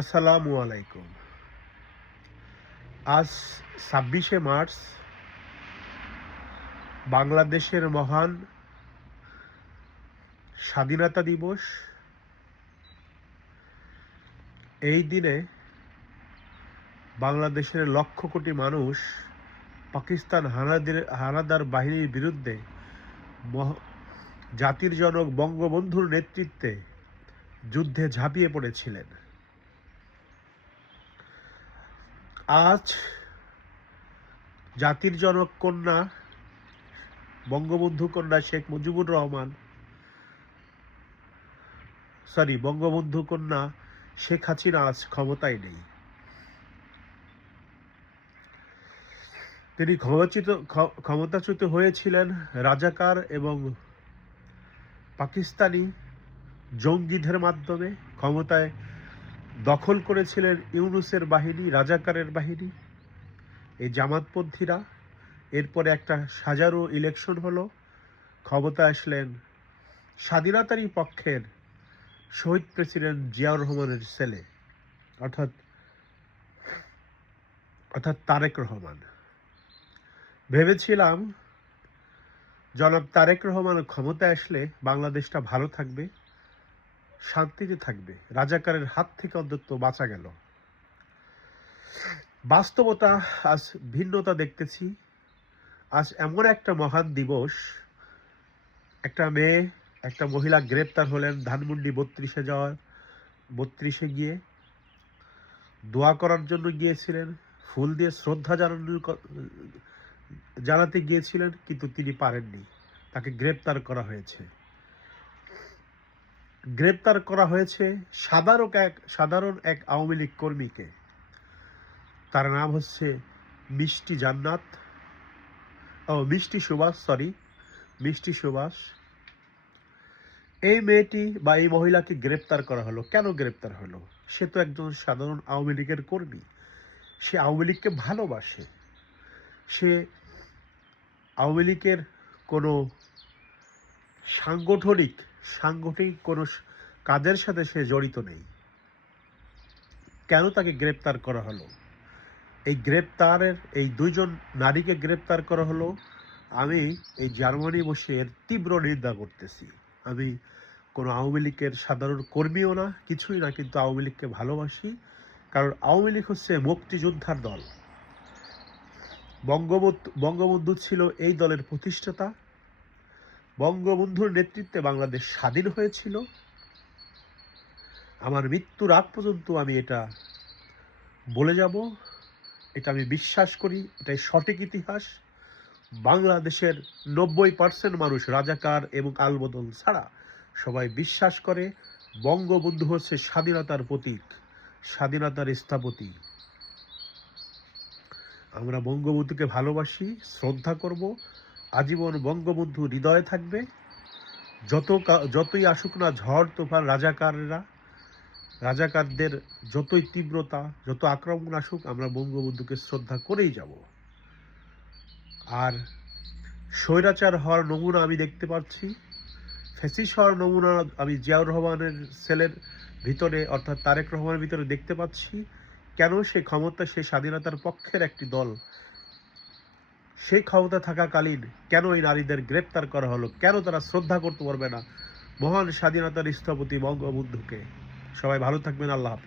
আসসালামু আলাইকুম। আজ ২৬শে মার্চ বাংলাদেশের মহান স্বাধীনতা দিবস। এই দিনে বাংলাদেশের লক্ষ কোটি মানুষ পাকিস্তান হানাদার বাহিনীর বিরুদ্ধে জাতির জনক বঙ্গবন্ধুর নেতৃত্বে যুদ্ধে ঝাঁপিয়ে পড়েছিলেন। আজ জাতির জনক কন্যা বঙ্গবন্ধু কন্যা বঙ্গবন্ধু কন্যা শেখ হাসিনা আজ ক্ষমতায় নেই। তিনি ক্ষমতাচ্যুত হয়েছিলেন রাজাকার এবং পাকিস্তানি জঙ্গিদের মাধ্যমে। ক্ষমতায় দখল করেছিলেন ইউনূসের বাহিনী, রাজাকারের বাহিনী, এই জামাতপন্থীরা। এরপরে একটা সাজারো ইলেকশন হলো, ক্ষমতায় আসলেন স্বাধীনতারই পক্ষের শহীদ প্রেসিডেন্ট জিয়াউর রহমানের ছেলে অর্থাৎ তারেক রহমান। ভেবেছিলাম জনাব তারেক রহমান ক্ষমতায় আসলে বাংলাদেশটা ভালো থাকবে, শান্তিতে থাকবে, রাজাকারের হাত থেকে অন্তত বাঁচা গেল। বাস্তবতা আজ ভিন্নতা দেখতেছি। আজ এমন একটা মহান দিবস, একটা মহিলা গ্রেপ্তার হলেন ধানমন্ডি 32-এ গিয়ে দোয়া করার জন্য গিয়েছিলেন, ফুল দিয়ে শ্রদ্ধা জানাতে গিয়েছিলেন, কিন্তু তিনি পারেননি। তাকে গ্রেপ্তার করা হয়েছে সাধারণ এক আওয়ামী লীগ কর্মীকে। তার নাম হচ্ছে মিষ্টি সুভাষ। এই মেয়েটি বা এই মহিলাকে গ্রেপ্তার করা হলো। কেন গ্রেপ্তার হলো? সে তো একজন সাধারণ আওয়ামী লীগের কর্মী। সে আওয়ামী লীগকে ভালোবাসে। সে আওয়ামী লীগের কোনো সাংগঠনিক কোনো কাজের সাথে সে জড়িত নেই। কেন তাকে গ্রেপ্তার করা হলো? এই দুইজন নারীকে গ্রেপ্তার করা হলো। আমি এই জার্মানি বসে এর তীব্র নিন্দা করতেছি। আমি কোনো আওয়ামী লীগের সাধারণ কর্মীও না, কিছুই না, কিন্তু আওয়ামী লীগকে ভালোবাসি। কারণ আওয়ামী লীগ হচ্ছে মুক্তিযোদ্ধার দল। বঙ্গবন্ধু ছিল এই দলের প্রতিষ্ঠাতা। বঙ্গবন্ধুর নেতৃত্বে বাংলাদেশ স্বাধীন হয়েছিল। আমার মৃত্যুর আগ পর্যন্ত আমি এটা বলে যাব। এটা আমি বিশ্বাস করি, এটাই সঠিক ইতিহাস। বাংলাদেশের 90% মানুষ রাজাকার এবং আলবদল ছাড়া সবাই বিশ্বাস করে বঙ্গবন্ধু হচ্ছে স্বাধীনতার প্রতীক, স্বাধীনতার স্থপতি। আমরা বঙ্গবন্ধুকে ভালোবাসি, শ্রদ্ধা করব। আজীবন বঙ্গবন্ধু হৃদয়ে থাকবে। যতই আসুক না ঝড় তুফান, রাজাকারদের যতই তীব্রতা, যত আক্রমণ আসুক, আমরা বঙ্গবন্ধুকে শ্রদ্ধা করেই যাব। আর স্বৈরাচার হওয়ার নমুনা আমি দেখতে পাচ্ছি, ফ্যাসিস্ট হওয়ার নমুনা আমি জিয়াউর রহমানের ছেলের ভিতরে অর্থাৎ তারেক রহমানের ভিতরে দেখতে পাচ্ছি। কেন? সেই স্বাধীনতার পক্ষের একটি দল, সেই ক্ষমতা থাকাকালীন কেন এই নারীদের গ্রেপ্তার করা হলো? কেন তারা শ্রদ্ধা করতে পারবে না মহান স্বাধীনতার স্থপতি বঙ্গবন্ধুকে? সবাই ভালো থাকবেন। আল্লাহ হাফেজ।